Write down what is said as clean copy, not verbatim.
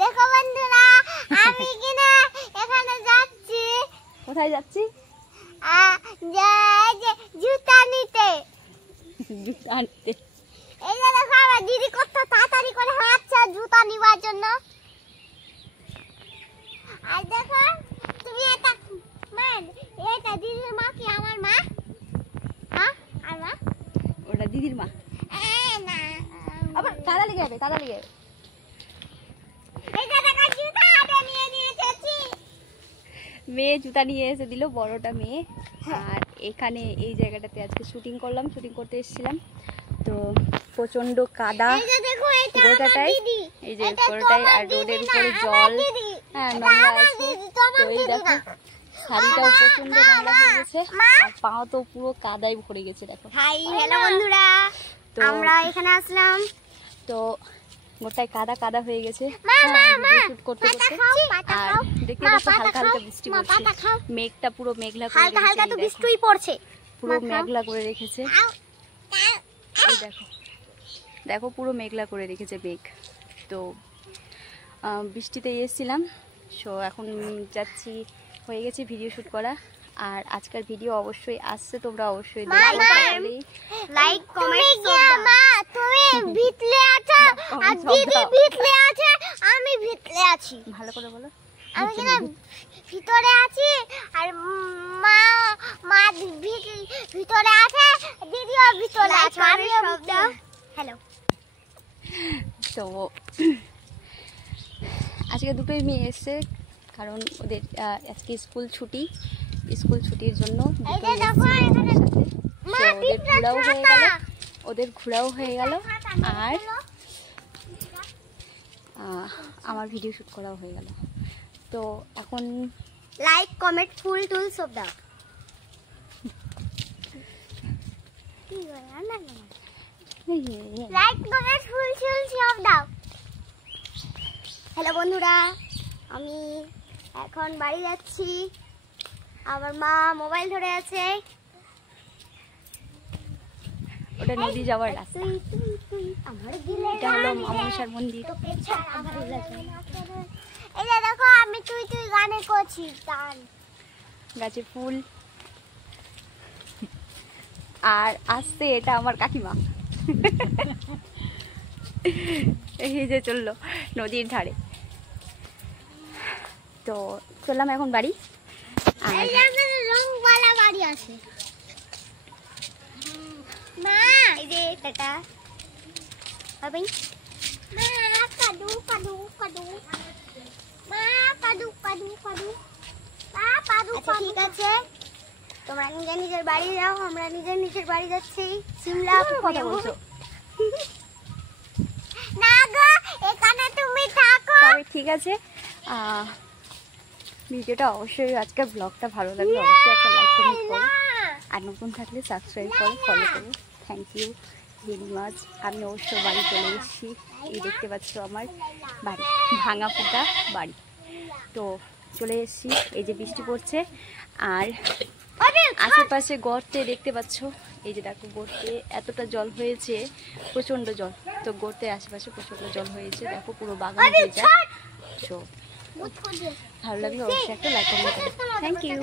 দেখো বন্ধুরা আমি কিনা এখানে যাচ্ছি। কোথায় যাচ্ছি? জুতা নিতে। জুতা নিতে। এই যে দেখো আমার দিদি কত তাড়াতাড়ি করে হাঁটছে জুতা নেওয়ার জন্য। আর দেখো তুমি এটা মা, এটা দিদির মা কি আমার মা? হ্যাঁ আর মা? ওটা দিদির মা। না আবার কাদা লেগে যাবে, কাদা লেগে যাবে। মেয়ে জুতা নিয়ে এসে দিল, বড়টা মেয়ে। আর এখানে এই জায়গাটাতে আজকে শুটিং করলাম, শুটিং করতে এসেছিলাম। তো প্রচন্ড কাদা গোটাটাই, এই যে গোটাটাই, আর রোডের উপরে জল, হ্যাঁ নোংরা আছে। তো এই দেখো শাড়িটাও প্রচন্ড নোংরা হয়ে গেছে, আর পা তো পুরো কাদায় ভরে গেছে। দেখো হাই হ্যালো বন্ধুরা, আমরা এখানে আসলাম। তো গোটাই কাদা কাদা হয়ে গেছে শুট করতে করতে। আর দেখতে পাচ্ছ হালকা হালকা বৃষ্টি পড়ছে, মেঘটা পুরো মেঘলা করে হালকা হালকা তো বৃষ্টিই পড়ছে, পুরো মেঘলা করে রেখেছে। এই দেখো দেখো পুরো মেঘলা করে রেখেছে মেঘ। তো বৃষ্টিতে এসেছিলাম, সো এখন যাচ্ছি, হয়ে গেছে ভিডিও শুট করা। আর আজকের ভিডিও অবশ্যই আসছে, তোমরা অবশ্যই লাইক কমেন্ট মা। তুমি ভিতরে আছো আর দিদি ভিতরে আছে, আমি ভিতরে আছি। ভালো করে বলো। আমি কিনা ভিতরে আছি আর মা মা ভিতরে আছে, দিদিও ভিতরে আছে। আমি হ্যালো। তো আজকে দুটোই মেয়ে এসছে, কারণ ওদের আজকে স্কুল ছুটি, স্কুল ছুটির জন্য ওদের ঘোরাও হয়ে গেল আর আমার ভিডিও শুট করাও হয়ে গেল। তো এখন লাইক কমেন্ট ফুল টুল সব দাও। লাইক কমেন্ট ফুল টুল সব দাও। হ্যালো বন্ধুরা, আমি এখন বাড়ি যাচ্ছি। আমার মা মোবাইল ধরে আছে। ওটা নদী যাওয়ার রাস্তা, এটা হলো মামনসার মন্দির। এই যে দেখো আমি তুই তুই গানে করছি, গান গাছে ফুল। আর আসছে এটা আমার কাকিমা, এই যে চললো নদীর ধারে। তো চললাম এখন বাড়ি। আর রংওয়ালা বাড়ি আছে মা, এই যে টাটা বাবাই। মা কাদু কাদু কাদু, মা কাদু কাদু কাদু, মা কাদু। আচ্ছা ঠিক আছে, তোমরা নিজের নিজের বাড়ি যাও, আমরা নিজের নিজের বাড়ি যাচ্ছি। সিমলা কথা বলছো না গো, এখানে তুমি থাকো। তবে ঠিক আছে, ভিডিওটা অবশ্যই, আজকের ব্লগটা ভালো লাগলে অবশ্যই একটা লাইক কমেন্ট করো, আর নতুন থাকলে সাবস্ক্রাইব করো, ফলো করো। Thank you very much. আমি অবশ্য বাড়ি চলে এসেছি, এই দেখতে পাচ্ছ আমার বাড়ি, ভাঙা ফুটা বাড়ি। তো চলে এসেছি, এই যে বৃষ্টি পড়ছে আর আশেপাশে গর্তে দেখতে পাচ্ছ, এই যে দেখো গর্তে এতটা জল হয়েছে, প্রচণ্ড জল। তো গর্তের আশেপাশে প্রচণ্ড জল হয়েছে, দেখো পুরো বাগান হয়ে যায়। তো ভালো লাগলে অবশ্যই একটা লাইক কমেন্ট করো। Thank you.